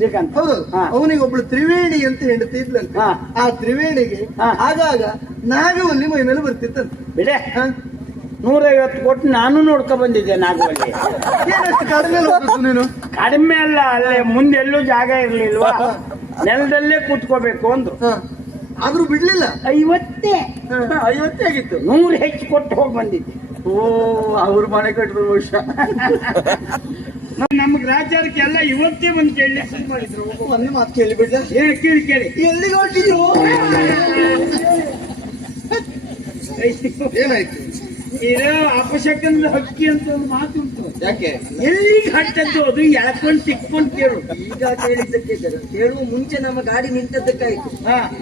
ಶ್ರೀಕಾಂತ್. ಹೌದು. ಅವನಿಗೆ ಒಬ್ಳು ತ್ರಿವೇಣಿ ಅಂತ ಹೆಂಡತಿ ಇದ್ಲಂತೆ. ಹಾ. ಆ ತ್ರಿವೇಣಿಗೆ ಹಾ. ಆಗಾಗ ನಾಗವಲ್ಲಿ ಮೈ ಮೇಲೆ ಬರ್ತಿತ್ತಂತೆ. ಬಿಡೆ? ನೂರೈವತ್ತು ಕೊಟ್ಟು ನಾನು ನೋಡ್ಕೊ ಬಂದಿದ್ದೆ ನಾಗವಲ್ಲಿ. ಏನಷ್ಟು ಕಡಿಮೆ ನೀನು? ಕಡಿಮೆ ಅಲ್ಲ ಅಲ್ಲೇ ಮುಂದೆಲ್ಲೂ ಜಾಗ ಇರ್ಲಿಲ್ವಾ? ನೆಲದಲ್ಲೇ ಕೂತ್ಕೋಬೇಕು ಅಂದ್ರು. ಆದ್ರೂ ಬಿಡ್ಲಿಲ್ಲ? ಐವತ್ತೇ. ಐವತ್ತೇ ಆಗಿತ್ತು. ನೂರು ಹೆಚ್ಚು ಕೊಟ್ಟು ಹೋಗಿ ಬಂದಿದ್ದೆ. ಓ ಅವ್ರ ಮನೆ ಕಟ್ಟಿದ್ರು ಬಹುಶಃ. ನಮ್ಮ ರಾಜ್ಯಕ್ಕೆಲ್ಲ ಇವತ್ತೇ ಬಂದು ಕೇಳಿ ಮಾಡಿದ್ರು. ಒಂದೇ ಮಾತು ಕೇಳಿ ಬಿಡ್ಲ ಏ ಕೇಳಿ ಕೇಳಿ. ಎಲ್ಲಿಗೆ ಹೊರಟಿದ್ರು ಏನಾಯ್ತು? ಇದು ಅಪಶಕನದ ಹಕ್ಕಿ ಅಂತ ಒಂದು ಮಾತು ಉಂಟು. ಯಾಕೆ? ಎಲ್ಲಿಗೆ ಹಟ್ಟದ್ದು ಅದು? ಎಳ್ಕೊಂಡು ತಿಕ್ಕೊಂಡು ಕೇಳು. ಈಗ ಕೇಳಿದ್ದಕ್ಕೆ ಕೇಳುವ ಮುಂಚೆ ನಮ್ಮ ಗಾಡಿ ನಿಂತದ್ದಕ್ಕಾಯ್ತು.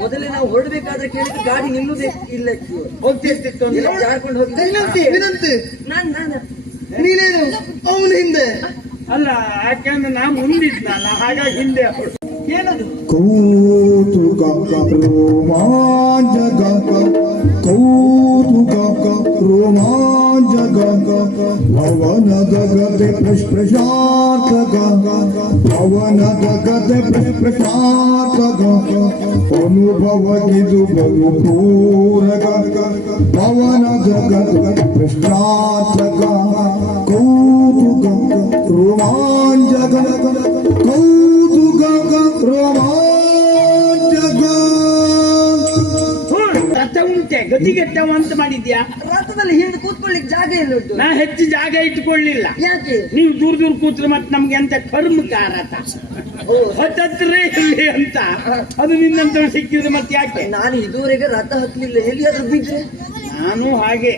ಮೊದಲೇ ನಾವು ಹೊರಡ್ಬೇಕಾದ್ರೆ ಕೇಳಿದ್ರೆ ಗಾಡಿ ನಿಲ್ಲುದೇ ಇಲ್ಲ. ಹೋಗ್ತಿರ್ತಿತ್ತು ಜಾರ್ಕೊಂಡು ಹೋಗಿ ವಿನಂತಿ ವಿನಂತಿ. ನಾನ್ ನಾನು. ನೀನೇನು? ಅವನ ಹಿಂದೆ. ಅಲ್ಲ, ಯಾಕಂದ್ರೆ ನಾ ಮುಂದಿದ್ನಲ್ಲ, ಹಾಗಾಗಿ ಹಿಂದೆ ಏನದು? ಕೌತುಕ ರೋಮಾಂಚಕ ಕೌತುಕ ಪ್ರಶಾಂತ ಪವನದ ಗತೆ ಪ್ರಶಾಂತಕ ಪವನದ ಅನುಭವ ಪ್ರಶಾಂತಕ ಅನುಭವಗಿದು ಪೂರ ಗಂಗ ಪವನ ಜಗತ್ ಪ್ರಶಾಂತ ಕೌತುಕ ರೋಮಾಂಚಕ ಕೌತುಕ ರೋಮಾಂಚಕ ರಥ ಉಂಟೆ ಗತಿಗೆಟ್ಟವ ಅಂತ ಮಾಡಿದ್ಯಾ? ರಥದಲ್ಲಿ ಹಿಂದೆ ಕೂತ್ಕೊಳ್ಳಿಕ್ಕೆ ಜಾಗ ಇಲ್ಲ ಉಂಟು. ನಾ ಹೆಚ್ಚು ಜಾಗ ಇಟ್ಕೊಳ್ಳಿಲ್ಲ. ಯಾಕೆ? ನೀವು ದೂರ ದೂರ ಕೂತ್ರೆ ಮತ್ತೆ ನಮ್ಗೆ ಅಂತ ಕರ್ಮಕಾರ ಹತ್ತತ್ರೇ ಇಲ್ಲಿ ಅಂತ. ಅದು ನಿನ್ನಂತ ಸಿಕ್ಕಿದ್ರೆ ಮತ್ತೆ ಯಾಕೆ? ನಾನು ಇದುವರೆಗೆ ರಥ ಹತ್ತಲಿಲ್ಲ. ಎಲ್ಲಿಯಾದ್ರೂ ಬಿದ್ರೆ? ನಾನು ಹಾಗೆ.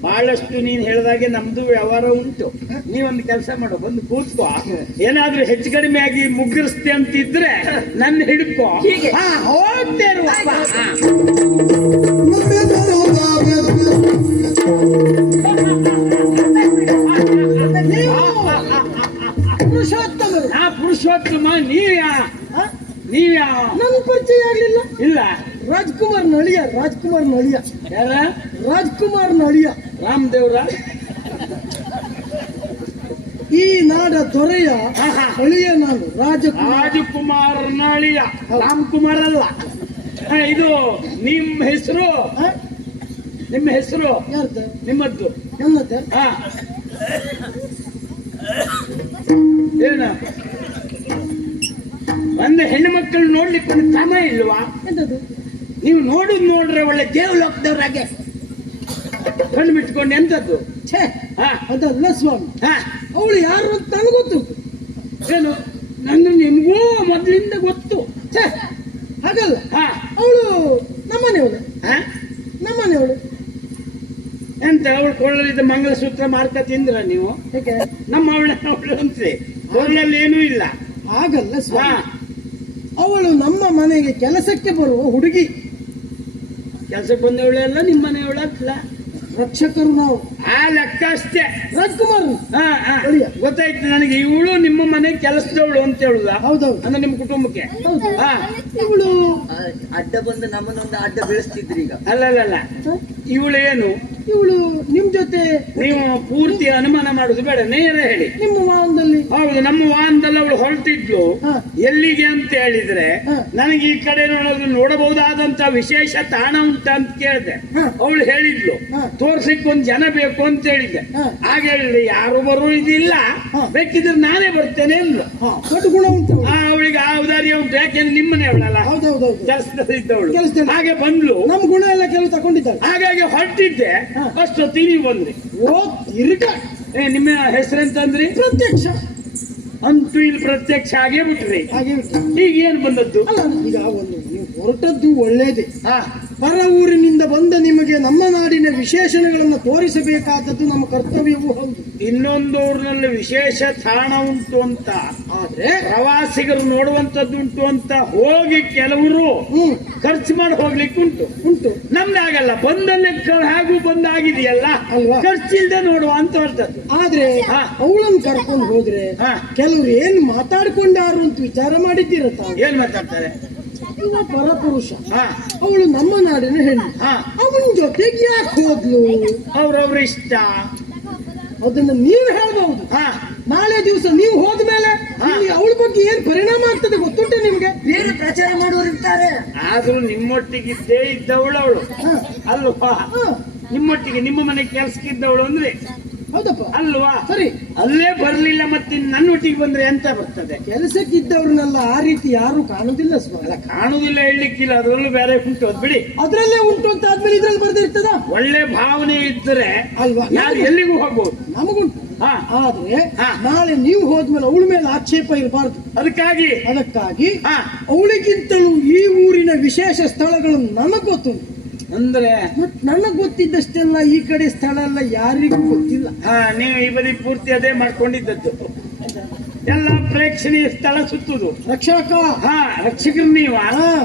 ಬಹಳಷ್ಟು ನೀನು ಹೇಳಿದಾಗೆ ನಮ್ದು ವ್ಯವಹಾರ ಉಂಟು. ನೀವೊಂದು ಕೆಲಸ ಮಾಡು ಬಂದು ಕೂತ್ಕೋ. ಏನಾದ್ರೂ ಹೆಚ್ಚು ಕಡಿಮೆ ಆಗಿ ಮುಗ್ಗರಿಸ್ತೆ ಅಂತಿದ್ರೆ ನನ್ನ ಹಿಡ್ಕೋ? ರಾಮ್ಕುಮಾರ್ ಅಲ್ಲ. ಹಾ, ಇದು ನಿಮ್ಮ ಹೆಸರು? ನಿಮ್ಮ ಹೆಸರು? ನಿಮ್ಮದ್ದು? ಹಾ. ಏನ ಒಂದು ಹೆಣ್ಣು ಮಕ್ಕಳು ನೋಡ್ಲಿಕ್ಕೆ ಒಂದು ಕ್ರಮ ಇಲ್ವಾ? ನೀವು ನೋಡುದು ನೋಡ್ರೆ ಒಳ್ಳೆ ದೇವಲೋಕದವ್ರಾಗೆ ಕಣ್ಣು ಬಿಟ್ಕೊಂಡು ಎಂತದ್ದು? ಛೇ ಹಾ. ಅದಲ್ಲ ಸ್ವಾಮಿ. ಹಾ. ಅವಳು ಯಾರು ಅಂತ ಗೊತ್ತು. ಏನು? ನನ್ನ ನಿಮಗೂ ಮೊದಲಿಂದ ಗೊತ್ತು. ಹಾಗಲ್ಲ. ಹಾ. ಅವಳು ನಮ್ಮನೆಯವಳು. ನಮ್ಮನೆಯವಳು. ಎಂತ ಅವಳು ಕೊಳ್ಳಲಿದ್ದ ಮಂಗಲಸೂತ್ರ ಮಾರ್ಕ ತಿಂದ್ರ ನೀವು? ನಮ್ಮ ಅವಳ ಅವಳು ಅಂತೆ. ಕೊಳ್ಳಲ್ಲಿ ಏನೂ ಇಲ್ಲ. ಹಾಗಲ್ಲ ಸ್ವಾ ಅವಳು ನಮ್ಮ ಮನೆಗೆ ಕೆಲಸಕ್ಕೆ ಬರುವ ಹುಡುಗಿ. ಕೆಲಸಕ್ಕೆ ಬಂದವಳೆಲ್ಲ ನಿಮ್ಮ ಮನೆಯವಳಲ್ಲ ರಕ್ಷಕರು ನಾವು. ಆ ಲೆಕ್ಕ ಅಷ್ಟೇ. ರಾಜ್ಕುಮಾರ್. ಹಾ, ಹಾ. ಗೊತ್ತಾಯ್ತು ನನಗೆ. ಇವಳು ನಿಮ್ಮ ಮನೆ ಕೆಲಸದವಳು ಅಂತ ಹೇಳುದ? ಹೌದೌದು ಅಂದ್ರೆ ನಿಮ್ಮ ಕುಟುಂಬಕ್ಕೆ. ಇವಳು ಅಡ್ಡ ಬಂದು ನಮ್ಮನ್ನೊಂದು ಅಡ್ಡ ಬೆಳೆಸ್ತಿದ್ರಿ ಈಗ. ಅಲ್ಲಲ್ಲ ಇವಳು ಏನು ಇವಳು ನಿಮ್ ಜೊತೆ ನೀವು ಪೂರ್ತಿ ಅನುಮಾನ ಮಾಡುದು ಬೇಡ. ನೇರ ಹೇಳಿ. ನಿಮ್ಮ ವಾಹನದಲ್ಲಿ. ಹೌದು ನಮ್ಮ ವಾಹನದಲ್ಲಿ ಅವಳು ಹೊರಟಿದ್ಲು. ಎಲ್ಲಿಗೆ ಅಂತ ಹೇಳಿದ್ರೆ. ನನಗೆ ಈ ಕಡೆ ನೋಡೋದು ನೋಡಬಹುದಾದಂತ ವಿಶೇಷ ತಾಣ ಉಂಟ ಅಂತ ಕೇಳಿದೆ. ಅವಳು ಹೇಳಿದ್ಲು. ಹಾ. ತೋರ್ಸಲಿಕ್ಕೆ ಒಂದ್ ಜನ ಬೇಕು ಅಂತ ಹೇಳಿದ್ದೆ. ಹಾಗೆ ಆಗ ಹೇಳಿದೆ ಯಾರು ಬರು ಇದಿಲ್ಲ. ಬೇಕಿದ್ರೆ ನಾನೇ ಬರ್ತೇನೆ ದೊಡ್ಡ ಗುಣ ಉಂಟು ಅವಳಿಗೆ ಆ ಉದಾರ್ಯ ಉಂಟು. ಯಾಕೆಂದ್ರೆ ನಿಮ್ಮನೆ ಅವಳಲ್ಲ. ಹೌದೌದು ಕೆಲಸದಲ್ಲಿ ಇದ್ದವಳು. ಹಾಗೆ ಬಂದ್ಲು. ನಮ್ ಗುಣ ಎಲ್ಲ ಕೆಲವು ತಗೊಂಡಿದ್ದಾಳೆ ಹಾಗಾಗಿ ಹೊರಟಿದ್ದೆ. ಹಾ. ತಿಳಿ ಬಂದ್ರಿ ಓ ಏ, ನಿಮ್ಮ ಹೆಸರೆಂತಂದ್ರಿ ಪ್ರತ್ಯಕ್ಷ. ಅಂತೂ ಇಲ್ಲಿ ಪ್ರತ್ಯಕ್ಷ ಆಗೇ ಬಿಟ್ರಿ. ಈಗ ಏನ್ ಬಂದದ್ದು? ಅಲ್ಲ ಈಗ ಒಂದು ನೀವು ಹೊರಟದ್ದು ಒಳ್ಳೇದೇ. ಹಾ. ಪರ ಊರಿನಿಂದ ಬಂದ ನಿಮಗೆ ನಮ್ಮ ನಾಡಿನ ವಿಶೇಷಣಗಳನ್ನು ತೋರಿಸಬೇಕಾದದ್ದು ನಮ್ಮ ಕರ್ತವ್ಯವೂ ಹೌದು. ಇನ್ನೊಂದು ಊರಿನಲ್ಲಿ ವಿಶೇಷ ತಾಣ ಉಂಟು ಅಂತ. ಆದ್ರೆ ಪ್ರವಾಸಿಗರು ನೋಡುವಂತದ್ದು ಉಂಟು ಅಂತ ಹೋಗಿ ಕೆಲವರು ಖರ್ಚು ಮಾಡಿ ಹೋಗ್ಲಿಕ್ಕೆ ಉಂಟು. ಉಂಟು. ನಮ್ದಾಗಲ್ಲ ಕ- ಹಾಗೂ ಬಂದಾಗಿದೆಯಲ್ಲ ಅಲ್ವಾ? ಖರ್ಚಿಲ್ದೆ ನೋಡುವ ಅಂತ ಹೊರಟದ್ದು ಆದ್ರೆ ಹಾ. ಅವಳನ್ನು ಕರ್ಕೊಂಡು ಹೋದ್ರೆ. ಕೆಲವರು ಏನ್ ಮಾತಾಡ್ಕೊಂಡಾರು ಅಂತ ವಿಚಾರ ಮಾಡಿದ್ದೀರ ತಾವು ಏನ್ ಮಾತಾಡ್ತಾರೆ? ಪರಪುರುಷ. ಅವಳು ನಮ್ಮ ನಾಡಿನ ಹೆಣ್ಣು. ಅವನ ಜೊತೆಗೆ ಯಾಕೆ ಹೋದ್ಲು? ಅವ್ರವ್ರ ಇಷ್ಟ ಅದನ್ನ ನೀವ್ ಹೇಳ್ಬಹುದು. ನಾಳೆ ದಿವಸ ನೀವು ಹೋದ್ಮೇಲೆ ಅವಳ ಬಗ್ಗೆ ಏನ್ ಪರಿಣಾಮ ಆಗ್ತದೆ ಗೊತ್ತುಂಟೆ ನಿಮ್ಗೆ? ಬೇರೆ ಪ್ರಚಾರ ಮಾಡೋರು ಇರ್ತಾರೆ? ಆದ್ರೂ ನಿಮ್ಮೊಟ್ಟಿಗೆ ಇದ್ದವಳು ಅವಳು. ಅಲ್ವಾ? ನಿಮ್ಮೊಟ್ಟಿಗೆ ನಿಮ್ಮ ಮನೆ ಕೆಲ್ಸಕ್ಕಿದ್ದವಳು ಅಂದ್ರೆ ಹೌದಪ್ಪ. ಅಲ್ವಾ? ಸರಿ. ಅಲ್ಲೇ ಬರಲಿಲ್ಲ ಮತ್ತೆ ನನ್ನ ಒಟ್ಟಿಗೆ ಬಂದ್ರೆ ಎಂತ ಬರ್ತದೆ? ಕೆಲಸಕ್ಕಿದ್ದವ್ರನ್ನೆಲ್ಲ ಆ ರೀತಿ ಯಾರು ಕಾಣುದಿಲ್ಲ ಸ್ವಲ್ಪ ಅಲ್ಲ ಕಾಣುದಿಲ್ಲ ಹೇಳಲಿಕ್ಕಿಲ್ಲ. ಅದರಲ್ಲೂ ಬೇರೆ ಉಂಟು ಅದ್ ಬಿಡಿ. ಅದರಲ್ಲೇ ಉಂಟು ಅಂತ ಆದ್ಮೇಲೆ ಇದ್ರಲ್ಲಿ ಬರ್ದಿರ್ತದ ಒಳ್ಳೆ ಭಾವನೆ ಇದ್ರೆ ಅಲ್ವಾ? ಯಾರು ಎಲ್ಲಿಗೂ ಹೋಗ್ಬೋದು. ನಮಗುಂಟು. ಆದ್ರೆ. ನಾಳೆ ನೀವು ಹೋದ್ಮೇಲೆ ಅವಳ ಮೇಲೆ ಆಕ್ಷೇಪ ಇರಬಾರ್ದು. ಅದಕ್ಕಾಗಿ? ಅದಕ್ಕಾಗಿ ಅವಳಿಗಿಂತಲೂ ಈ ಊರಿನ ವಿಶೇಷ ಸ್ಥಳಗಳು ನನಗ್ ಗೊತ್ತುಂಟು ಅಂದ್ರೆ ನನಗ್ ಗೊತ್ತಿದ್ದಷ್ಟೆಲ್ಲ ಈ ಕಡೆ ಸ್ಥಳ ಎಲ್ಲ ಯಾರಿಗೂ ಗೊತ್ತಿಲ್ಲ. ಹಾ ನೀವು ಈ ಬದಿ ಪೂರ್ತಿ ಅದೇ ಮಾಡ್ಕೊಂಡಿದ್ದದ್ದು. ಎಲ್ಲ ಪ್ರೇಕ್ಷಣೀಯ ಸ್ಥಳ ಸುತ್ತುದು ರಕ್ಷಕ? ಹಾ ರಕ್ಷಕರು ನೀವ.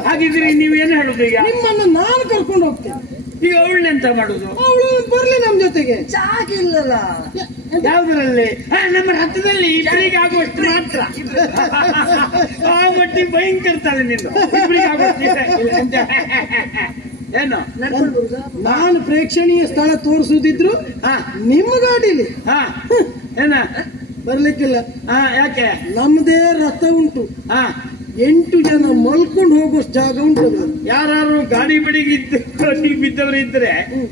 ಹಾಗಿದ್ರೆ ನೀವು ಏನು ಹೇಳುದು ಈಗ? ನಿಮ್ಮನ್ನು ನಾನು ಕರ್ಕೊಂಡು ಹೋಗ್ತೇನೆ. ಈಗ ಅವಳನ್ನೆಂತ ಮಾಡುದು? ಅವಳು ಬರ್ಲಿ ನಮ್ ಜೊತೆಗೆ. ಜಾಗ ಇಲ್ಲಲ್ಲ. ಯಾವ್ದ್ರಲ್ಲಿ? ಹಾ, ನಮ್ಮ ರಥದಲ್ಲಿ ಇಬ್ಬರಿಗೆ ಆಗುವಷ್ಟು ಮಾತ್ರ. ಆ ಮಟ್ಟಿ ಭಯಂಕರ ತಲೆ ನಿಂದು. ಇಬ್ಬರಿಗೆ ಆಗುವಷ್ಟು ಎಂತ? ಏನು? ನಾನು ಪ್ರೇಕ್ಷಣೀಯ ಸ್ಥಳ ತೋರಿಸುದಿದ್ರು ಹಾ. ನಿಮ್ಮ ಗಾಡಿಲಿ. ಹಾ. ಏನ? ಬರ್ಲಿಕ್ಕಿಲ್ಲ. ಹಾ ಯಾಕೆ? ನಮ್ದೇ ರಥ ಉಂಟು. ಹಾ. ಎಂಟು ಜನ ಮಲ್ಕೊಂಡು ಹೋಗೋಷ್ಟು ಜಾಗ ಉಂಟು. ಯಾರು ಗಾಡಿ ಬಿಡಿಗೆ ಬಿದ್ದವರು ಇದ್ರೆ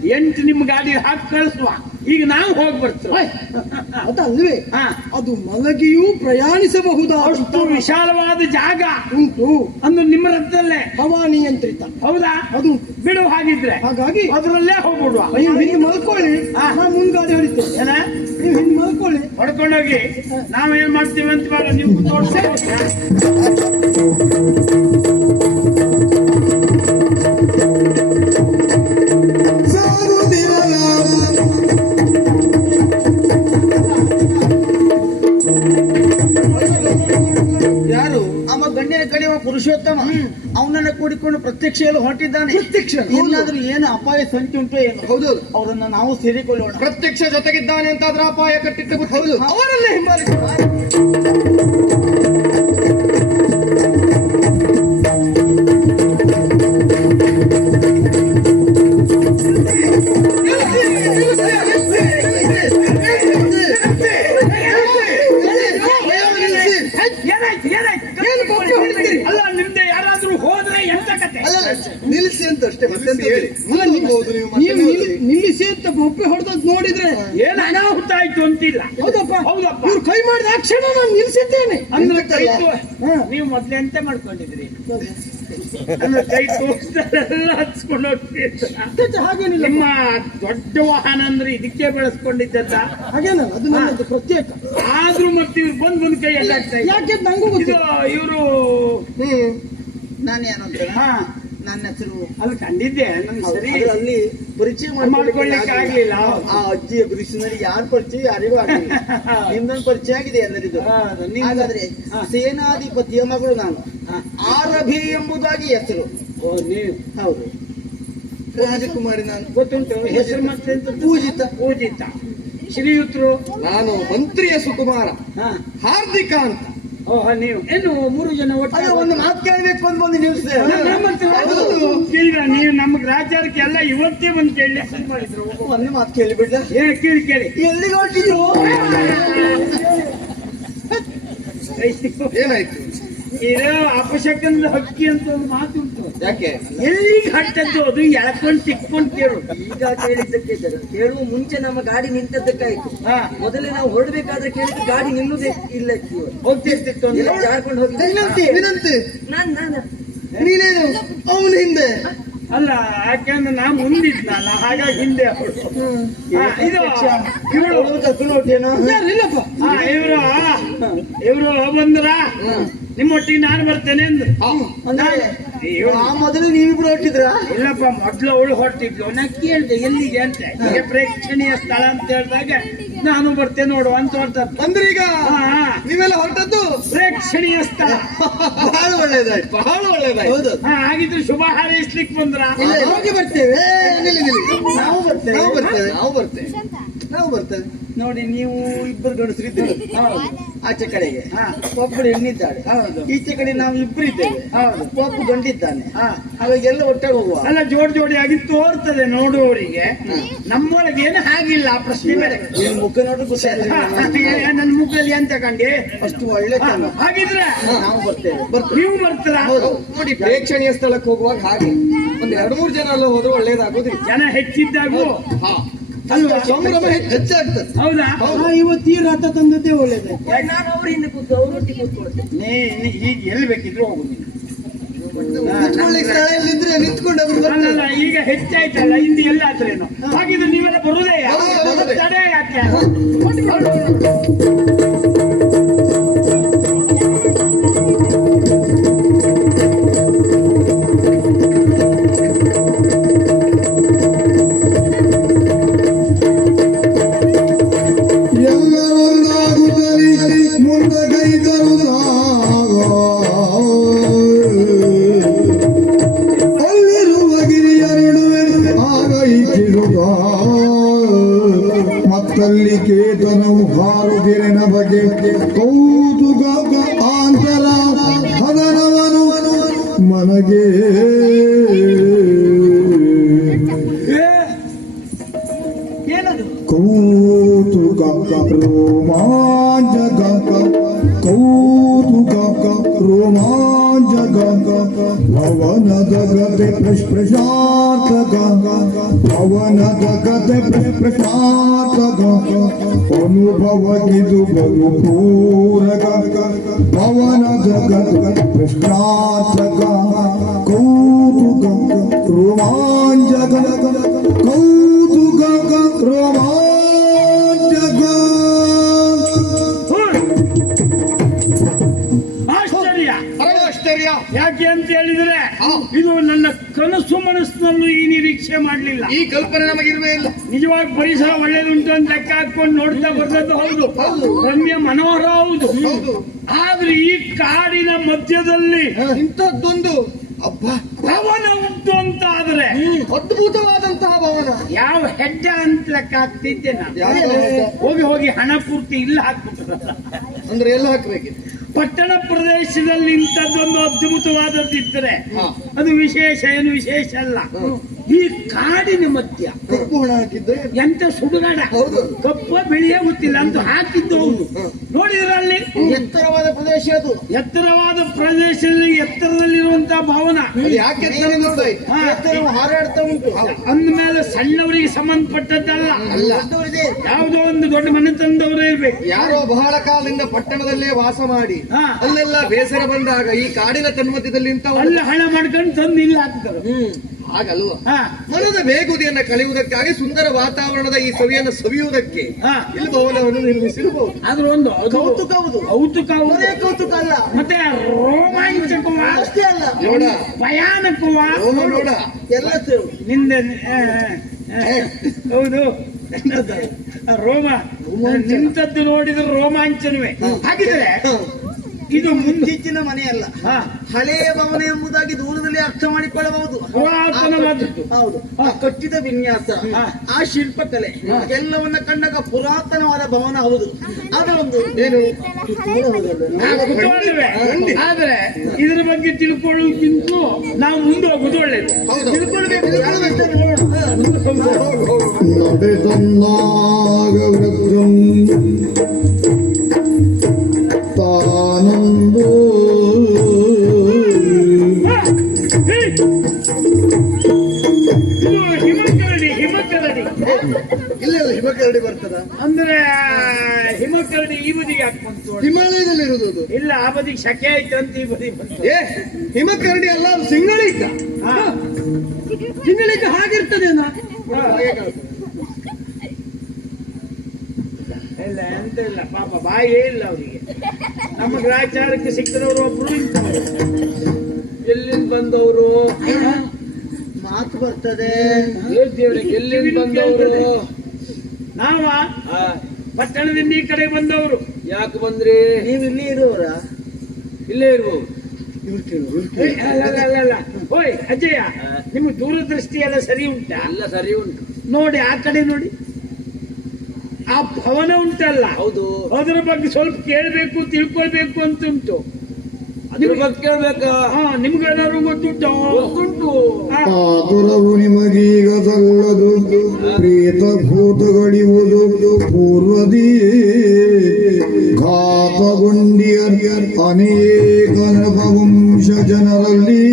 ಎಂಟು ನಿಮ್ ಗಾಡಿ ಹಾಕಿ ಕಳಿಸುವ. ಈಗ ನಾವು ಹೋಗಿ ಬರ್ತೀವಿ. ಅದಲ್ವೇ ಹಾ. ಅದು ಮಲಗಿಯೂ ಪ್ರಯಾಣಿಸಬಹುದು? ಅಷ್ಟು ವಿಶಾಲವಾದ ಜಾಗ. ಉಂಟು. ಅಂದು ನಿಮ್ಮ ರಥದಲ್ಲೇ ಹವಾನಿಯಂತ್ರಿತ ಹೌದಾ? ಅದು ಬಿಡು ಹಾಗಿದ್ರೆ. ಹಾಗಾಗಿ ಅದರಲ್ಲೇ ಹೋಗ್ಬಿಡುವ. ನೀವು ಹಿಂದೆ ಮಲ್ಕೊಳ್ಳಿ. ಮುಂದಾದ್ರೆ ನಾ ಮುಂದ್ಗಾಡಿ ಹೊಡಿತೇನೆ. ಏನ? ನೀವು ಹಿಂದೆ ಮಲ್ಕೊಳ್ಳಿ. ಹೊಡ್ಕೊಂಡೋಗಿ. ನಾವೇನ್ ಮಾಡ್ತೀವಿ ಅಂತ ನೀವು ತೋರಿಸಿ ಅವ ಕಡೆ ಪುರುಷೋತ್ತಮ. ಅವನನ್ನ ಕೂಡಿಕೊಂಡು ಪ್ರತ್ಯಕ್ಷೆಯಲ್ಲಿ ಹೊರಟಿದ್ದಾನೆ. ಪ್ರತ್ಯಕ್ಷ. ಏನಾದ್ರೂ ಏನು ಅಪಾಯ ಸಂಚು ಉಂಟು ಏನು? ಹೌದು. ಅವರನ್ನ ನಾವು ಸೇರಿಕೊಳ್ಳೋಣ. ಪ್ರತ್ಯಕ್ಷ ಜೊತೆಗಿದ್ದಾನೆ ಅಂತಾದ್ರೆ ಅಪಾಯ ಕಟ್ಟಿಟ್ಟು ಹೌದು. ಅವರಲ್ಲೇ ಹಿಂಬಾಲಿಸಿ ನೀವು ನಿಲ್ಲಿಸಿ ಅಂತ ಬೊಬ್ಬೆ ಹೊಡೆದ್ ನೋಡಿದ್ರೆ ಏನ್ ಅನಾಹುತ ಆಯ್ತು ಅಂತಿಲ್ಲ. ಹೌದಪ್ಪ. ಹೌದಪ್ಪ. ಇವ್ರು ಕೈ ಮಾಡಿದ ಆ ಕ್ಷಣ ನಾನು ನಿಲ್ಸಿದ್ದೇನೆ. ಅಂದ್ರೆ ಕೈ. ನೀವು ಮೊದ್ಲೆ ಅಂತ ಮಾಡ್ಕೊಂಡಿದ್ರಿ ಅಂದ್ರೆ ಕೈ ತೋರಿಸ್ದಾರೆಲ್ಲ ಹಚ್ಕೊಂಡು ಹೋಗ್ತೀರ. ಅತ್ಯಂತ ಹಾಗೇನಿಲ್ಲ. ನಿಮ್ಮ ದೊಡ್ಡ ವಾಹನ ಅಂದ್ರೆ ಇದಕ್ಕೆ ಬೆಳೆಸ್ಕೊಂಡಿದ್ದ ಹಾಗೇನಲ್ಲ ಅದು ನನ್ನದು ಪ್ರತ್ಯೇಕ. ಆದ್ರೂ ಮತ್ತೆ ಇವ್ರು ಬಂದ್ ಬಂದ್ ಕೈ ಎಲ್ಲ ಯಾಕೆ ನಂಗೂ ಗೊತ್ತಿಲ್ಲ. ಇವರು ಹ್ಮ್. ನಾನು ಹಾ. ನನ್ನ ಹೆಸರು. ಅಲ್ಲಿ ಕಂಡಿದ್ದೆ ನನ್ಗೆ ಸರಿ. ಅಲ್ಲಿ ಪರಿಚಯ ಮಾಡ್ಕೊಳ್ಳಿಕ್ಕೆ ಆಗ್ಲಿಲ್ಲ. ಆ ಅಜ್ಜಿಯ ಗುರುಸಿನಲ್ಲಿ ಯಾರು ಪರಿಚಯ ಯಾರಿಗೂ ಆಗಲಿಲ್ಲ. ನಿಮ್ದೊಂದು ಪರಿಚಯ ಆಗಿದೆ ಎಲ್ಲರಿಗೂ ಹಾಗಾದ್ರೆ. ಸೇನಾಧಿಪತಿಯ ಮಗಳು ನಾನು. ಆರಭಿ ಎಂಬುದಾಗಿ ಹೆಸರು. ಓ ನೀವು. ಹೌದು. ರಾಜಕುಮಾರಿ ನಾನು. ಗೊತ್ತುಂಟು ಹೆಸರು ಮತ್ತೆ? ಪೂಜಿತ. ಪೂಜಿತ. ಶ್ರೀಯುತರು? ನಾನು ಮಂತ್ರಿಯ ಸುಕುಮಾರ. ಹಾ. ಹಾರ್ದಿಕ ಅಂತ ನೀವು. ಏನು ಮೂರು ಜನ ಒಟ್ಟು ಒಂದು ಮಾತು ಕೇಳಬೇಕು ಅಂತ ಬಂದು ನಿಲ್ಸಿದೆ ಈಗ ನೀವು ನಮ್ಮ ಗ್ರಾಚಾರಕ್ಕೆ ಎಲ್ಲ ಇವತ್ತೇ ಬಂದು ಕೇಳಿ. ಶುರು ಮಾಡಿದ್ರು ಒಂದು ಮಾತು ಕೇಳಿ ಬಿಡ್ಲ? ಏ ಕೇಳಿ ಕೇಳಿ. ಎಲ್ಲಿಗೆ ಹೊರಟಿದ್ರು ಏನಾಯ್ತು? ಇದು ಅಪಶಕನದ ಹಕ್ಕಿ ಅಂತ ಒಂದು ಮಾತು ಉಂಟು ಯಾಕೆ? ಎಲ್ಲಿಗೆ ಹಟ್ಟದ್ದು ಅದು ಎಳ್ಕೊಂಡು ತಿಕ್ಕೊಂಡು ಕೇಳು. ಈಗ ಕೇಳಿದ್ದಕ್ಕೆ ಸರ್ ಕೇಳುವ ಮುಂಚೆ ನಮ್ಮ ಗಾಡಿ ನಿಂತದ್ದಕ್ಕಾಯ್ತು. ಹಾ. ಮೊದಲೇ ನಾವು ಹೊರಡ್ಬೇಕಾದ್ರೆ ಕೇಳಿದ್ದು ಗಾಡಿ ನಿಲ್ಲುದೇ ಇಲ್ಲ ಇತ್ತು. ಹೋಗ್ತಿರ್ತಿತ್ತು ಅಂದ್ರೆ ಜಾರ್ಕೊಂಡು ಹೋಗಿ. ವಿನಂತಿ. ನಾನ್ ನಾನು. ನೀನೇನು? ಅವನ ಹಿಂದೆ. ಅಲ್ಲ ಯಾಕೆಂದ್ರೆ ನಾ ಮುಂದಿದ್ನಲ್ಲ ಹಾಗಾಗಿ ಹಿಂದೆ ಅವಳು. ಹಾ, ಇದು ಇವಳು ಇವರು ಬಂದ್ರ? ನಿಮ್ಮೊಟ್ಟಿಗೆ ನಾನು ಬರ್ತೇನೆ ಅಂದ್ರು. ಆ ಮೊದಲು ನೀವಿಬ್ರು ಹೊಟ್ಟಿದ್ರ ಇಲ್ಲಪ್ಪ ಮೊದ್ಲು ಅವಳು ಹೊಟ್ಟಿದ್ಲು ನಾ ಕೇಳ್ದೆ ಎಲ್ಲಿಗೆ ಅಂತ. ಈಗ ಪ್ರೇಕ್ಷಣೀಯ ಸ್ಥಳ ಅಂತ ಹೇಳಿದಾಗ ನಾನು ಬರ್ತೇನೆ ನೋಡು ಅಂತ ಹೊರಟದ್ದು. ಅಂದ್ರೆ ಈಗ. ನೀವೆಲ್ಲ ಹೊರಟದ್ದು? ಪ್ರೇಕ್ಷಣೀಯ ಸ್ಥಳ. ಬಹಳ ಒಳ್ಳೇದಾಯ್ತು ಬಹಳ ಒಳ್ಳೇದಾಯ್ತು. ಹೌದು. ಹಾ ಹಾಗಿದ್ರೆ ಶುಭ ಹಾರೈಸ್ಲಿಕ್ಕೆ ಬಂದ್ರ? ಹೋಗಿ ಬರ್ತೇವೆ. ನಾವು ಬರ್ತೇವೆ. ನಾವು ಬರ್ತೇವೆ ನಾವು ಬರ್ತೇವೆ. ನಾವು ಬರ್ತೇವೆ ನೋಡಿ ನೀವು ಇಬ್ಬರು ಗಂಡಸರಿದ್ದೀರಿ. ಹೌದು. ಆಚೆ ಕಡೆಗೆ. ಹಾ. ಒಬ್ಬಳು ಹೆಣ್ಣಿದ್ದಾಳೆ. ಹೌದು. ಈಚೆ ಕಡೆ ನಾವು ಇಬ್ಬರು ಇದ್ದೇವೆ ಹೌದು. ಒಬ್ಬ ಗಂಡಿದ್ದಾನೆ. ಎಲ್ಲ ಒಟ್ಟಾಗಿ ಹೋಗುವ. ಅಲ್ಲ ಜೋಡಿ ಜೋಡಿಯಾಗಿ ತೋರ್ತದೆ ನೋಡುವವರಿಗೆ. ನಮ್ಮೊಳಗೇನು ಹಾಗಿಲ್ಲ ಆ ಪ್ರಶ್ನೆ ಬೇರೆ. ನಿನ್ ಮುಖ ನೋಡಿ ಖುಷಿ ನನ್ನ ಮುಖದಲ್ಲಿ ಅಂತ ಕಂಡೆ? ಅಷ್ಟು ಒಳ್ಳೆ ಹಾಗಿದ್ರೆ ನಾವು ಬರ್ತೇವೆ. ನೀವು ಬರ್ತೀರಾ? ನೋಡಿ ಪ್ರೇಕ್ಷಣೀಯ ಸ್ಥಳಕ್ಕೆ ಹೋಗುವಾಗ ಹಾಗೆ. ಒಂದ್ ಎರಡು ಮೂರು ಜನ ಎಲ್ಲ ಹೋದ್ರೆ ಒಳ್ಳೇದಾಗೋದಿಲ್ಲ. ಜನ ಹೆಚ್ಚಿದ್ದಾಗೂ? ಸಂಭ್ರಮ ಹೆಚ್ಚು- ಹೆಚ್ಚಾಗ್ತದೆ. ಹೌದಾ? ಇವತ್ತು ಈ ರಥ ತಂದದ್ದೇ ಒಳ್ಳೇದು. ನಾನು ಅವ್ರ ಹಿಂದೆ ಕೂತು ಅವ್ರೊಟ್ಟಿಗೆ ಕೂತ್ಕೊಳ್ತೇನೆ ನೀ ಈಗ ಎಲ್ಲಿ ಬೇಕಿದ್ರು ಹೋಗು ಸ್ಥಳ ಇಲ್ಲಿದ್ರೆ ನಿಂತ್ಕೊಂಡು ಅವ್ರು ಬರ್ತಾರೆ. ಅಲ್ಲಲ್ಲ ಈಗ ಹೆಚ್ಚಾಯ್ತಲ್ಲ ಹಿಂದಿ ಎಲ್ಲ ಆದ್ರೇನು? ಹಾಗಿದ್ರೆ ನೀವೆಲ್ಲ ಬರುದೇ. ತಡೆ ಯಾಕೆ? ಕೌತುಕ ರೋಮಾಂಚಕ ಕೌತುಕ ರೋಮಾಂಚಕ ಪವನದ ಗತೆ ಪ್ರಶಾರ್ಥಕ ಪವನದ ಗತೆ ಪ್ರಶಾರ್ಥಕ ಅನುಭವಗಿದು ಬಹು ಪೂರಕ ಪವನದ ಗತೆ ಪ್ರಶಾರ್ಥಕ ಕೌತುಕ ರೋಮಾಂಚಕ ಕೌತುಕ ರೋಮಾಂಚಕ ಯಾಕೆ ಅಂತ ಹೇಳಿದ್ರೆ ಇದು ನನ್ನ ಕನಸು ಮನಸ್ಸಿನಲ್ಲೂ ಈ ನಿರೀಕ್ಷೆ ಮಾಡಲಿಲ್ಲ. ಈ ಕಲ್ಪನೆ ನಮಗಿರ್ವೇ ಇಲ್ಲ. ನಿಜವಾಗಿ ಪರಿಸರ ಒಳ್ಳೇದುಂಟು ಅಂತ ಲೆಕ್ಕ ಹಾಕೊಂಡು ನೋಡ್ತಾ ಬರ್ತದ್ದು ಹೌದು. ರಮ್ಯ ಮನೋಹರ ಹೌದು. ಆದ್ರೆ ಈ ಕಾಡಿನ ಮಧ್ಯದಲ್ಲಿ ಇಂಥದ್ದೊಂದು ಅಪ್ಪ ಭವನ ಉಂಟು ಅಂತ ಆದ್ರೆ ಅದ್ಭುತವಾದಂತಹ ಭವನ. ಯಾವ ಹೆಡ್ಡ ಅಂತ ಲೆಕ್ಕ ಹಾಕ್ತಿದ್ದೆ ನಾನು. ಹೋಗಿ ಹೋಗಿ ಹಣ ಪೂರ್ತಿ ಇಲ್ಲ ಹಾಕ್ಬಿಟ್ಟು. ಅಂದ್ರೆ ಎಲ್ಲ ಹಾಕ್ಬೇಕಿದೆ ಪಟ್ಟಣ ಪ್ರದೇಶದಲ್ಲಿ ಇಂಥದ್ದೊಂದು ಅದ್ಭುತವಾದದ್ದಿದ್ರೆ ಹಾ. ಅದು ವಿಶೇಷ ಏನು ವಿಶೇಷ ಅಲ್ಲ ಈ ಕಾಡಿನ ಮಧ್ಯ ಕಪ್ಪು ಹಣ ಹಾಕಿದ್ದೆ ಎಂತ ಸುಡುಗಾಡ? ಹೌದು. ಕಪ್ಪ ಬಿಳಿಯ ಗೊತ್ತಿಲ್ಲ ಅಂತ ಹಾಕಿದ್ದು ಅವನು. ನೋಡಿದ್ರ ಅಲ್ಲಿ ಎತ್ತರವಾದ ಪ್ರದೇಶ ಅದು. ಎತ್ತರವಾದ ಪ್ರದೇಶದಲ್ಲಿ ಎತ್ತರದಲ್ಲಿರುವಂತ ಭವನ. ಯಾಕೆ ಹಾರಾಡ್ತಾ ಉಂಟು. ಅಂದ್ಮೇಲೆ ಸಣ್ಣವರಿಗೆ ಸಂಬಂಧಪಟ್ಟದ್ದಲ್ಲ. ಯಾವುದೋ ಒಂದು ದೊಡ್ಡ ಮನೆ ತಂದವರೇ ಇರ್ಬೇಕು. ಯಾರೋ ಬಹಳ ಕಾಲದಿಂದ ಪಟ್ಟಣದಲ್ಲೇ ವಾಸ ಮಾಡಿ. ಅಲ್ಲೆಲ್ಲ ಬೇಸರ ಬಂದಾಗ ಈ ಕಾಡಿನ ತನ್ಮಧ್ಯದಲ್ಲಿ ಇಂತ ಅಲ್ಲಿ ಹಣ ಮಾಡ್ಕೊಂಡು ತಂದು ಇಲ್ಲಿ ಹಾಕ್ತಾರೆ ಹಾಗಲ್ವಾ ಹಾ. ಮನದ ಬೇಗುದಿಯನ್ನ ಕಳೆಯುವುದಕ್ಕಾಗಿ ಸುಂದರ ವಾತಾವರಣದ ಈ ಸವಿಯನ್ನು ಸವಿಯುವುದಕ್ಕೆ ಇಲ್ಲಿ ಭವನವನ್ನು ನಿರ್ಮಿಸಿರಬಹುದು ಆದ್ರೂ ಒಂದು ಕೌತುಕ ಹೌದು. ಕೌತುಕ. ಕೌತುಕ ಅಲ್ಲ. ಮತ್ತೆ ರೋಮಾಂಚಕವ ಅಷ್ಟೇ ಅಲ್ಲ. ನೋಡ. ಭಯಾನಕವ ನೋಡ. ಎಲ್ಲ ನಿಂದ ಹೌದು. ರೋಮ ನಿಂತದ್ದು ನೋಡಿದ್ರೆ ರೋಮಾಂಚನವೇ. ಹಾಗಿದ್ರೆ ಇದು ಮುಂದಿಜ್ಜಿನ ಮನೆಯಲ್ಲ. ಹಳೆಯ ಭವನ ಎಂಬುದಾಗಿ ದೂರದಲ್ಲಿ ಅರ್ಥ ಮಾಡಿಕೊಳ್ಳಬಹುದು. ಹೌದು. ಆ ಕಟ್ಟಿದ ವಿನ್ಯಾಸ ಆ ಶಿಲ್ಪಕಲೆ ಎಲ್ಲವನ್ನ ಕಂಡಾಗ ಪುರಾತನವಾದ ಭವನ ಹೌದು. ಅದೊಂದು ಏನು. ಆದ್ರೆ ಇದರ ಬಗ್ಗೆ ತಿಳ್ಕೊಳ್ಳೋಕ್ಕಿಂತ ನಾವು ಮುಂದೆ ಹೋಗುದು ಒಳ್ಳೇದು. ತಿಳ್ಕೊಳ್ಬೇಕು. ಹಿಮಕರಡಿ ಬರ್ತದ? ಅಂದ್ರೆ ಹಿಮಕರಡಿ ಈ ಬದಿಗೆ ಬಂತು ಹಿಮಾಲಯದಲ್ಲಿ ಇರುವುದು ಅದು. ಇಲ್ಲ ಆ ಬದಿಗೆ ಶಕೆ ಆಯ್ತು ಅಂತ ಈ ಬದಿ ಬಂತು. ಏ ಹಿಮಕರಡಿ ಅಲ್ಲ ಸಿಂಗಳಿ ಸಿಂಗಳಿಕ ಸಿಂಗಳಿಗೆ ಹಾಗಿರ್ತದೆ. ಇಲ್ಲ ಎಂತ ಇಲ್ಲ ಪಾಪ ಬಾಯಿ ಇಲ್ಲ ಅವರಿಗೆ. ನಮ್ಮ ಗ್ರಾಚಾರಕ್ಕೆ ಸಿಕ್ಕಿದವರು ಒಬ್ರು. ಎಲ್ಲಿಂದ ಬಂದವರು? ಮಾತು ಬರ್ತದೆ. ಎಲ್ಲಿಂದ ಬಂದವರು? ನಾವ ಪಟ್ಟಣದಿಂದ ಈ ಕಡೆ ಬಂದವರು. ಯಾಕೆ ಬಂದ್ರಿ? ನೀವು ಇಲ್ಲಿ ಇರುವವರ ಇಲ್ಲೇ ಅಲ್ಲ. ಓಯ್ ಅಜಯ ನಿಮ್ಮ ದೂರದೃಷ್ಟಿ ಎಲ್ಲ ಸರಿ ಉಂಟಾ? ಎಲ್ಲ ಸರಿ ಉಂಟು. ನೋಡಿ ಆ ಕಡೆ ನೋಡಿ. ಆ ಭವನ ಉಂಟಲ್ಲ? ಹೌದು. ಅದರ ಬಗ್ಗೆ ಸ್ವಲ್ಪ ಕೇಳಬೇಕು ತಿಳ್ಕೊಳ್ಬೇಕು ಅಂತ ಉಂಟು. ಅದ್ರ ಬಗ್ಗೆ ಕೇಳ್ಬೇಕಾ? ಹಾ ನಿಮ್ಗೇನಾದ್ರು ಗೊತ್ತುಂಟು? ಗೊತ್ತುಂಟು. ಹಾ, ಆತುರವು ನಿಮಗೀಗ ಸಲ್ಲದು ಪ್ರೇತ ಭೂತಗಳಿವುದು ಪೂರ್ವದಿ. ಘಾತಗೊಂಡಿಯ ಅನೇಕ ನೃಪವಂಶ ಜನರಲ್ಲಿ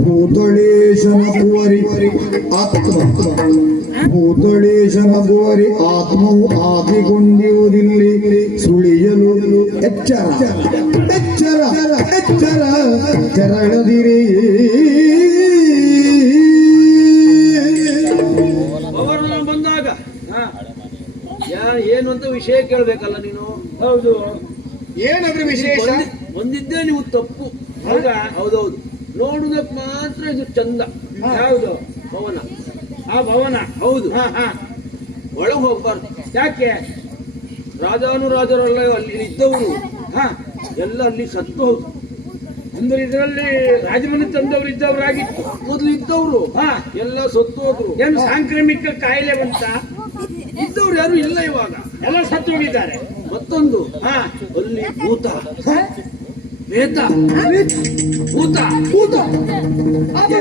ಭೂತಳೇಶನ ಕುವರಿ ಆತ್ಮ. ಭೂತಳೇಶನ ಕುವರಿ ಆತ್ಮವು ಆದಿಗೊಂಡಿರುವುದಿಲ್ಲಿ ಸುಳಿಯಲು ಎಚ್ಚರ. ಎಚ್ಚರ ಎಚ್ಚರ ತೆರಳದಿರಿ ಬಂದಾಗ ಹಾ. ಯಾ ಏನು ಅಂತ ವಿಷಯ ಕೇಳ್ಬೇಕಲ್ಲ ನೀನು? ಹೌದು. ಏನಾದ್ರೂ ವಿಶೇಷ? ಬಂದಿದ್ದೇ ನೀವು ತಪ್ಪು. ಹೌದಾ? ಹೌದೌದು. ನೋಡುದಕ್ಕೆ ಮಾತ್ರ ಇದು ಚಂದ. ಯಾವುದು? ಭವನ. ಆ ಭವನ. ಹೌದು. ಹಾ ಹಾ. ಒಳಗೆ ಹೋಗ್ಬಾರ್ದು. ಯಾಕೆ? ರಾಜಾನು ರಾಜರಲ್ಲ ಅಲ್ಲಿ ಇದ್ದವರು. ಹಾ. ಎಲ್ಲ ಅಲ್ಲಿ ಸತ್ತು ಹೌದು ಅಂದ್ರೆ ಇದರಲ್ಲಿ ರಾಜಮನೆ ತಂದವರು ಇದ್ದವರಾಗಿತ್ತು. ಮೊದಲು ಇದ್ದವರು. ಹಾ. ಎಲ್ಲ ಸತ್ತು ಹೋದ್ರು. ಏನು ಸಾಂಕ್ರಾಮಿಕ ಕಾಯಿಲೆ ಬಂತ? ಇದ್ದವ್ರು ಯಾರು ಇಲ್ಲ ಇವಾಗ. ಎಲ್ಲ ಸತ್ತು ಹೋಗಿದ್ದಾರೆ. ಮತ್ತೊಂದು. ಹಾ. ಅಲ್ಲಿ ಭೂತ. ವೇತ ಭೂತ ಭೂತ. ಅಲ್ಲಿ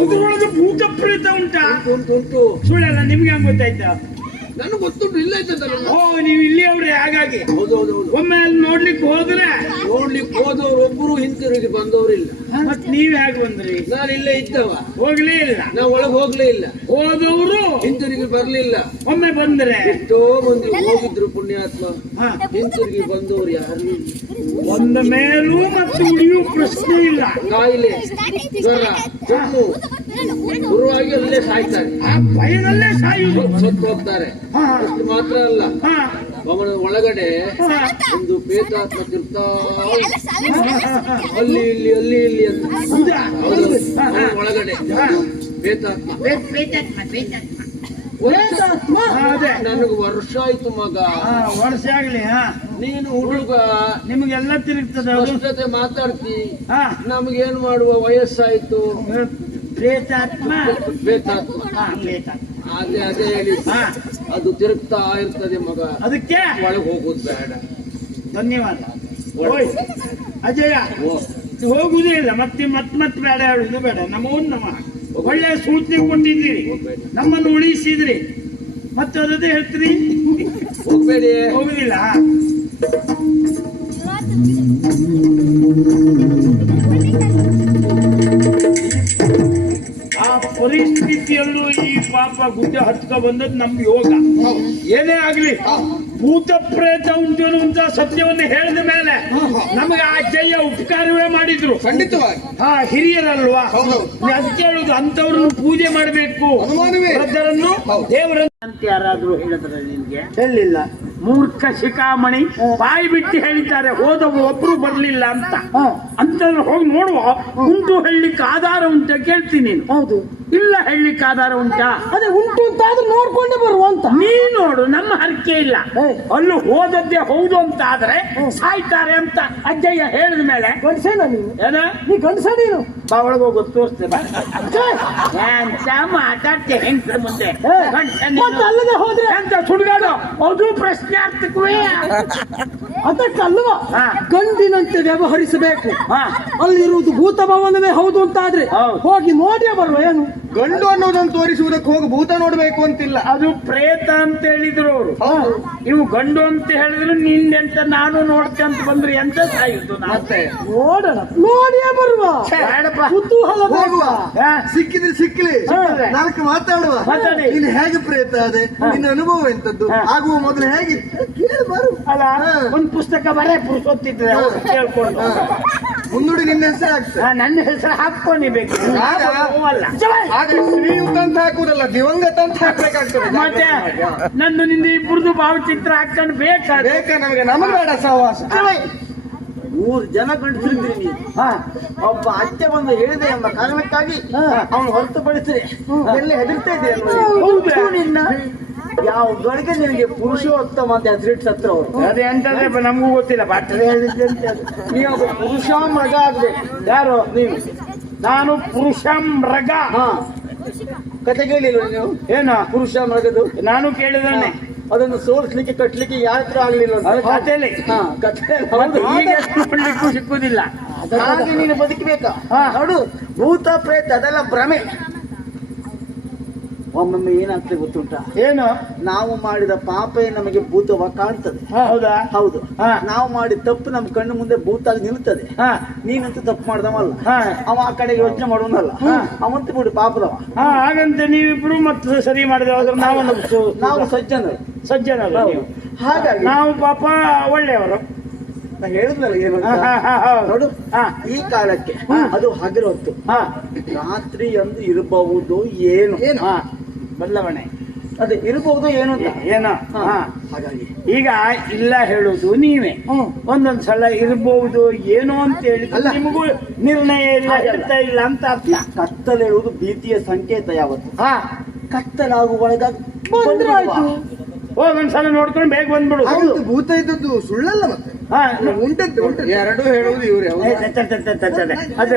ಅದ್ರೊಳಗೆ ಭೂತ ಪ್ರೇತ ಉಂಟಾ? ಉಂಟು ಉಂಟು ಸುಳ್ಳಲ್ಲ ನಿಮ್ಗೆ ಹೆಂಗ್ ಗೊತ್ತಾಯ್ತಾ? ನನಗೆ ಗೊತ್ತುಂಟು ಇಲ್ಲ ಇದ್ದಲ್ಲ ಓ ನೀವು ಇಲ್ಲಿ ಅವ್ರೆ ಹಾಗಾಗಿ. ಹೌದು ಹೌದು ಹೌದು ಒಮ್ಮೆ ಅಲ್ಲಿ ನೋಡ್ಲಿಕ್ಕೆ ಹೋದ್ರೆ ನೋಡ್ಲಿಕ್ಕೆ ಹೋದವ್ರು ಒಬ್ಬರು ಹಿಂತಿರುಗಿ ಬಂದವರಿಲ್ಲ. ಮತ್ ನೀವ್ ಹೇಗೆ ಬಂದ್ರಿ? ನಾನು ಇಲ್ಲೇ ಇದ್ದವ. ಹೋಗ್ಲೇ ಇಲ್ಲ? ನಾವು ಒಳಗೆ ಹೋಗ್ಲೇ ಇಲ್ಲ. ಹೋದವರು? ಹಿಂತಿರುಗಿ ಬರ್ಲಿಲ್ಲ. ಒಮ್ಮೆ ಬಂದ್ರೆ? ಎಷ್ಟೋ ಮಂದಿ ಹೋಗಿದ್ರು ಪುಣ್ಯಾತ್ಮ. ಹಾ. ಹಿಂತಿರುಗಿ ಬಂದವ್ರು ಯಾರು. ಒಂದ ಮೇಲೂ ಮತ್ತು ಉಳಿಯೂ ಪ್ರಶ್ನೆ ಇಲ್ಲ. ಕಾಯಿಲೆ ಜ್ವರ ಶುರುವಾಗಿ ಅಲ್ಲೇ ಸಾಯ್ತಾರೆ. ಆ ಭಯದಲ್ಲೇ ಸಾಯುವುದು. ಸತ್ತು ಹೋಗ್ತಾರೆ. ಅಷ್ಟು ಮಾತ್ರ ಅಲ್ಲ. ಭವನದ ಒಳಗಡೆ ಒಂದು ಪ್ರೇತಾತ್ಮ ತಿರ್ತಾ ಅಲ್ಲಿ ಇಲ್ಲಿ ಅಲ್ಲಿ ಇಲ್ಲಿ ಅಂತ. ಒಳಗಡೆ ಹಾ. ಪ್ರೇತಾತ್ಮ ನನಗೆ ವರ್ಷ ಆಯ್ತು ಮಗ. ವರ್ಷ ಆಗ್ಲಿ ನೀನು ಹುಡುಗ. ನಿಮಗೆಲ್ಲ ತಿರುಗ್ತದೆ ಅವ್ರ ಜೊತೆ ಮಾತಾಡ್ತಿ. ನಮ್ಗೇನ್ ನಮಗೇನು ಮಾಡುವ ವಯಸ್ಸಾಯ್ತು? ಪ್ರೇತಾತ್ಮ ಪ್ರೇತಾತ್ಮ ಅದೇ ಅದೇ ಹೇಳಿ. ಹಾ ಅದು ತಿರುಗ್ತಾ ಇರ್ತದೆ ಮಗ. ಅದಕ್ಕೆ? ಒಳಗೆ ಹೋಗೋದು ಬೇಡ. ಧನ್ಯವಾದ. ಓಯ್ ಅಜಯ ಹೋಗುದೇ ಇಲ್ಲ. ಮತ್ತೆ ಮತ್ ಮತ್ ಬೇಡ ಹೇಳುದು ಬೇಡ. ನಮ್ಮ ನಮ್ಮ ಒಳ್ಳೆ ಸೂಚನೆ ಕೊಟ್ಟಿದ್ದೀರಿ. ನಮ್ಮನ್ನು ಉಳಿಸಿದ್ರಿ. ಮತ್ತೆ ಅದದೇ ಹೇಳ್ತೀರಿ? ಹೋಗ್ಬೇಡಿ. ಹೋಗುದಿಲ್ಲ. ಆ ಪರಿಸ್ಥಿತಿಯಲ್ಲೂ ಪಾಪ ಗುಡ್ಡ ಹತ್ಕ ಬಂದದ್ದು ನಮ್ ಯೋಗ. ಏನೇ ಆಗ್ಲಿ ಭೂತ ಪ್ರೇತ ಉಂಟು ಅಂತ ಸತ್ಯವನ್ನು ಹೇಳಿದ ಮೇಲೆ ನಮಗೆ ಆ ಜಯ ಉಪಕಾರವೇ ಮಾಡಿದ್ರು. ಖಂಡಿತವಾಗಿ. ಹಾ ಹಿರಿಯರಲ್ವಾ? ಅಂತ ಅದಕ್ಕೆ ಹೇಳುದು ಅಂತವ್ರನ್ನು ಪೂಜೆ ಮಾಡಬೇಕು. ವೃದ್ಧರನ್ನು ದೇವರನ್ನು ಅಂತ ಯಾರಾದ್ರೂ ಹೇಳಿದ್ರೆ ನಿನ್ಗೆ? ಹೇಳಿಲ್ಲ. ಮೂರ್ಖ ಶಿಖಾಮಣಿ ಬಾಯಿ ಬಿಟ್ಟು ಹೇಳಿದ್ದಾರೆ ಹೋದವರು ಒಬ್ರು ಬರ್ಲಿಲ್ಲ ಅಂತ. ಅಂತ ಹೋಗಿ ನೋಡುವ ಉಂಟು ಹೇಳಲಿಕ್ಕೆ ಆಧಾರ ಉಂಟ ಕೇಳ್ತೀನಿ ನೀನು. ಹೌದು. ಇಲ್ಲ ಹೇಳಲಿಕ್ಕೆ ಆಧಾರ ಉಂಟಾ? ಅದೇ ಉಂಟು ಅಂತ ಆದ್ರೆ ನೋಡ್ಕೊಂಡೇ ಬರುವ ಅಂತ ನೀ ನೋಡು ನಮ್ಮ ಹರಕೆ ಇಲ್ಲ. ಅಲ್ಲಿ ಹೋದದ್ದೇ ಹೌದು ಅಂತ ಆದ್ರೆ ಸಾಯ್ತಾರೆ ಅಂತ ಅಜ್ಜಯ್ಯ ಹೇಳಿದ ಮೇಲೆ. ಗಂಡಸೇನ ನೀನು? ಏನ? ನೀ ಗಂಡಸ ನೀನು? ಬಾ ಒಳಗೆ ಹೋಗೋದು ತೋರಿಸ್ತೇವೆ ಎಂತ ಮಾತಾಡ್ತೆ ಹೆಂಗ್ಸ್ರ ಮುಂದೆ. ಅಲ್ಲದೆ ಹೋದ್ರೆ? ಅಂತ ಸುಡುಗಾಡು? ಅದು ಪ್ರಶ್ನಾರ್ಥಕವೇ. ಅದಕ್ಕಲ್ವಾ. ಗಂಡಿನಂತೆ ವ್ಯವಹರಿಸಬೇಕು. ಅಲ್ಲಿರುವುದು ಭೂತ ಭವನವೇ ಹೌದು ಅಂತ ಆದ್ರೆ ಹೋಗಿ ನೋಡಿಯೇ ಬರುವ ಏನು? ಗಂಡು ಅನ್ನೋದನ್ನು ತೋರಿಸುವುದಕ್ಕೆ ಹೋಗಿ ಭೂತ ನೋಡ್ಬೇಕು ಅಂತಿಲ್ಲ. ಅದು ಪ್ರೇತ ಅಂತ ಹೇಳಿದ್ರು ಅವರು. ಹೌದು. ಇವು ಗಂಡು ಅಂತ ಹೇಳಿದ್ರು ನಿನ್ನೆಂತ ನಾನು ನೋಡ್ತೆ ಅಂತ ಬಂದ್ರೆ ಎಂತ ಸಾಯಿತು ಮತ್ತೆ? ನೋಡೋಣ. ನೋಡಿಯೇ ಬರುವ. ಕುತೂಹಲ ಹೋಗುವ. ಹಾ. ಸಿಕ್ಕಿದ್ರೆ ಸಿಕ್ಕಲಿ. ನಾಲ್ಕು ಮಾತಾಡುವ. ಮಾತಾಡಿ. ನೀನು ಹೇಗೆ ಪ್ರೇತ ಅದೇ ನಿನ್ನ ಅನುಭವ ಎಂತದ್ದು. ಆಗುವ ಮೊದಲು ಹೇಗಿತ್ತು ಕೇಳಿ ಬರು. ಅಲ್ಲ ಒಂದು ಪುಸ್ತಕ ಬರೇ ಪುರುಷ ಕೇಳ್ಕೊಂಡು. ಮುಂದುಡಿ ನಿನ್ನ ಹೆಸರು ಆಗ್ತದೆ ನನ್ನ ಹೆಸರು ಹಾಕ್ಕೊಂಡು ಬೇಕು. ಆಗ ಆಗ ಶ್ರೀಯುತ ಅಂತ ಹಾಕುದಲ್ಲ ದಿವಂಗತ ಅಂತ ಹಾಕ್ಬೇಕಾಗ್ತದೆ. ಮತ್ತೆ ನಂದು ನಿಂದ ಇಬ್ಬರದು ಭಾವಚಿತ್ರ ಹಾಕೊಂಡು ಬೇಕಾ? ಬೇಕಾ? ನಮಗೆ ನಮಗೆ ಬೇಡ ಸಹವಾಸ. ಮೂರು ಜನ ಗಂಡಸರಿದ್ರಿ ನೀವು. ಹಾ. ಒಬ್ಬ ಅತ್ತೆ ಬಂದು ಹೇಳಿದೆ ಎಂಬ ಕಾರಣಕ್ಕಾಗಿ ಅವನು ಹೊರತುಪಡಿಸಿರಿ ಎಲ್ಲಿ ಹೆದರ್ತಾ ಹೌದಾ? ನಿನ್ನ. ಯಾವ ಗಳಿಗೆ ನಿನಗೆ ಪುರುಷೋತ್ತಮ ಅಂತ ಹೆಸರಿಟ್ಟು ಸತ್ರ ಅವರು? ಅದೇ ನಮಗೂ ಗೊತ್ತಿಲ್ಲ ಭಟ್ರೆ ಹೇಳಿದ್ದೆ ಅಂತ ಅದು. ನೀವು ಪುರುಷ ಮೃಗ ಆಗ್ಬೇಕು. ಯಾರು? ನೀವು. ನಾನು ಪುರುಷ ಮೃಗ ಹಾ. ಕತೆ ಕೇಳಿಲ್ಲ ನೀವು? ಏನ? ಪುರುಷ ಮೃಗದು ನಾನು ಕೇಳಿದಾನೆ ಅದನ್ನು ಸೋರಿಸ್ಲಿಕ್ಕೆ ಕಟ್ಲಿಕ್ಕೆ ಯಾರ ಹತ್ರ ಆಗ್ಲಿಲ್ಲ ಅಂತ. ಅದು ಕಥೆಲಿ. ಹಾ ಕತೆ ಹೌದು. ಈಗ ನೋಡ್ಲಿಕ್ಕೂ ಸಿಕ್ಕುದಿಲ್ಲ. ಹಾಗೆ ನೀನು ಬದುಕಬೇಕಾ. ಹಾ. ಹೌದು ಭೂತ ಪ್ರೇತ ಅದೆಲ್ಲ ಭ್ರಮೆ. ಒಮ್ಮೊಮ್ಮೆ ಏನಾಗ್ತದೆ ಗೊತ್ತುಂಟಾ? ಏನು? ನಾವು ಮಾಡಿದ ಪಾಪೇ ನಮಗೆ ಭೂತವ ಕಾಣ್ತದೆ. ಹೌದಾ? ಹೌದು. ಹಾ. ನಾವು ಮಾಡಿದ ತಪ್ಪು ನಮ್ಮ ಕಣ್ಣು ಮುಂದೆ ಭೂತಾಗಿ ನಿಲ್ತದೆ ಹಾ. ನೀನಂತೂ ತಪ್ಪು ಮಾಡ್ದವಲ್ಲ. ಅವ ಆ ಕಡೆ ಯೋಚನೆ ಮಾಡುವನಲ್ಲ. ಅವಂತ ಬಿಡು ಪಾಪದವ. ಹಾ ಹಾಗಂತ ನೀವಿಬ್ರು ಮತ್ತೆ ಸರಿ ಮಾಡಿದ್ರು ಆದ್ರೆ ನಾವು ನಾವು ಸಜ್ಜನರು. ಸಜ್ಜನಲ್ಲ ನೀವು. ಹಾಗಾಗಿ ನಾವು ಪಾಪ ಒಳ್ಳೆಯವರು. ನಾ ಹೇಳಿದ್ನಲ್ಲ ಏನು ನೋಡು. ಈ ಕಾಲಕ್ಕೆ ಅದು ಹಗಲು ಹೊತ್ತು ಹಾ. ರಾತ್ರಿ ಅಂದು ಇರಬಹುದು ಏನು. ಹಾ. ಬದಲಾವಣೆ. ಅದು ಇರಬಹುದು ಏನು ಅಂತ ಏನೋ? ಹಾಗಾಗಿ ಈಗ ಇಲ್ಲ ಹೇಳುದು ನೀವೇ. ಒಂದೊಂದ್ ಸಲ ಇರಬಹುದು ಏನು ಅಂತ ಹೇಳಿ. ನಿಮಗೂ ನಿರ್ಣಯ ಇಲ್ಲ. ಹೇಳ್ತಾ ಇಲ್ಲ ಅಂತ ಅರ್ಥ. ಕತ್ತಲೆಳುವುದು ಭೀತಿಯ ಸಂಕೇತ ಯಾವತ್ತು? ಹಾ. ಕತ್ತಲಾಗುವಾಗ ಬಂದ್ರೆ. ಹೋಗ್ ಒಂದ್ಸಲ ನೋಡ್ಕೊಂಡು ಬೇಗ ಬಂದ್ಬಿಡು. ಹೌದು. ಭೂತ ಇದ್ದದ್ದು ಸುಳ್ಳಲ್ಲ ಮತ್ತೆ. ಹಾ. ಉಂಟಂತೆ ಎರಡು ಹೇಳುವುದು ಇವ್ರೆ ಏ, ತ, ತ, ತ, ತ, ತ, ತ. ಅದು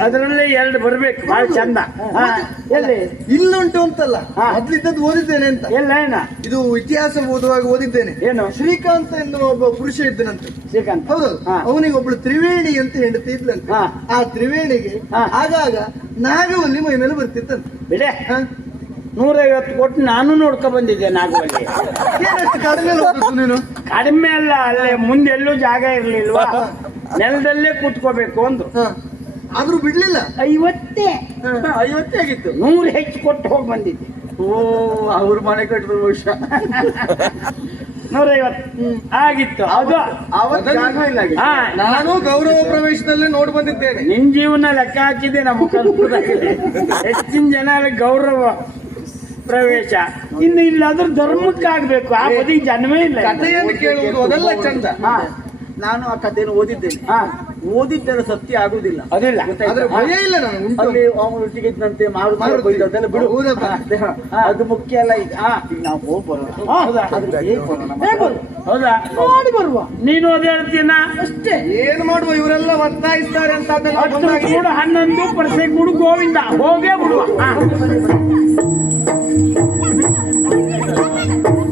ಅದರಲ್ಲೇ ಎರಡು ಬರ್ಬೇಕು. ಬಹಳ ಚಂದ. ಹಾ ಎಲ್ಲಿ? ಇಲ್ಲುಂಟು ಅಂತಲ್ಲ. ಹಾ. ಮೊದ್ಲಿದ್ದದ್ದು ಓದಿದ್ದೇನೆ ಅಂತ. ಎಲ್ಲ ಏನ? ಇದು ಇತಿಹಾಸ ಓದುವಾಗ ಓದಿದ್ದೇನೆ. ಏನು? ಶ್ರೀಕಾಂತ ಎಂದು ಒಬ್ಬ ಪುರುಷ ಇದ್ದನಂತೆ. ಶ್ರೀಕಾಂತ್. ಹೌದು. ಹಾ. ಅವನಿಗೆ ಒಬ್ಳು ತ್ರಿವೇಣಿ ಅಂತ ಹೆಂಡತಿ ಇದ್ಲಂತೆ. ಹಾ. ಆ ತ್ರಿವೇಣಿಗೆ ಹಾ. ಆಗಾಗ ನಾಗವಲ್ಲಿ ಮೈ ಮೇಲೆ ಬರ್ತಿತ್ತಂತೆ. ಬಿಡೆ. ಹಾ? ನೂರೈವತ್ತು ಕೊಟ್ಟು ನಾನು ನೋಡ್ಕೊ ಬಂದಿದ್ದೆ ನಾಗವಲ್ಲಿ. ಏನಷ್ಟು ಕಡಿಮೆ ನೀನು ಕಡಿಮೆ ಅಲ್ಲ ಅಲ್ಲೇ ಮುಂದೆ ಎಲ್ಲೂ ಜಾಗ ಇರ್ಲಿಲ್ವಾ? ನೆಲದಲ್ಲೇ ಕೂತ್ಕೋಬೇಕು ಅಂದ್ರು. ಆದ್ರೂ ಬಿಡ್ಲಿಲ್ಲ? ಐವತ್ತೇ. ಐವತ್ತೇ ಆಗಿತ್ತು. ನೂರು ಹೆಚ್ಚು ಕೊಟ್ಟು ಹೋಗಿ ಬಂದಿದ್ದೆ. ಓ ಅವ್ರ ಮನೆ ಕಟ್ಟಿದ್ರು ಬಹುಶಃ. ನೂರೈವತ್ತು. ಆಗಿತ್ತು. ಅದು. ಹಾ ನಾನು ಗೌರವ ಪ್ರವೇಶದಲ್ಲೇ ನೋಡ್ ಬಂದಿದ್ದೇನೆ. ನಿನ್ ಜೀವನ ಲೆಕ್ಕ ಹಾಕಿದೆ ನಮ್ಮ ಹೆಚ್ಚಿನ ಜನ ಗೌರವ. ಪ್ರವೇಶ. ಇನ್ನು ಇಲ್ಲಾದ್ರೂ ಧರ್ಮಕ್ಕಾಗ್ಬೇಕು. ಆ ಬದಿಗೆ ಜನ್ಮೇ ಇಲ್ಲ ಕಥೆಯನ್ನು ಕೇಳುವುದು ಅದೆಲ್ಲ ಚಂದ. ಹಾ. ನಾನು ಆ ಕಥೆಯನ್ನು ಓದಿದ್ದೇನೆ. ಹಾ. ಓದಿದ್ದರ ಸತ್ಯ ಆಗುದಿಲ್ಲ ಅದಿಲ್ಲ. ಭಯ ಇಲ್ಲ ನಾನು ಅಲ್ಲಿ ಅವನು ಟಿಕೆಟ್ನಂತೆ ಮಾರುತಿ ಮಾರುತಿ. ಅದೆಲ್ಲ ಬಿಡು. ಅದು ಮುಖ್ಯ ಅಲ್ಲ ಈಗ. ನಾವು ಹೋಗಿ ಬರೋಣ? ಹೌದಾ? ಮಾಡಿ ಬರುವ. ನೀನು ಅದೇ ಹೇಳ್ತೀನ ಅಷ್ಟೇ. ಏನ್ ಮಾಡುವ? ಇವರೆಲ್ಲ ಒತ್ತಾಯಿಸ್ತಾರೆ ಅಂತ ಅದನ್ನ ಹನ್ನೊಂದು ಪರ್ಸೆಂಟ್ ಕೂಡ ಗೋವಿಂದ. ಹೋಗೇ ಬಿಡುವ. ಹಾ.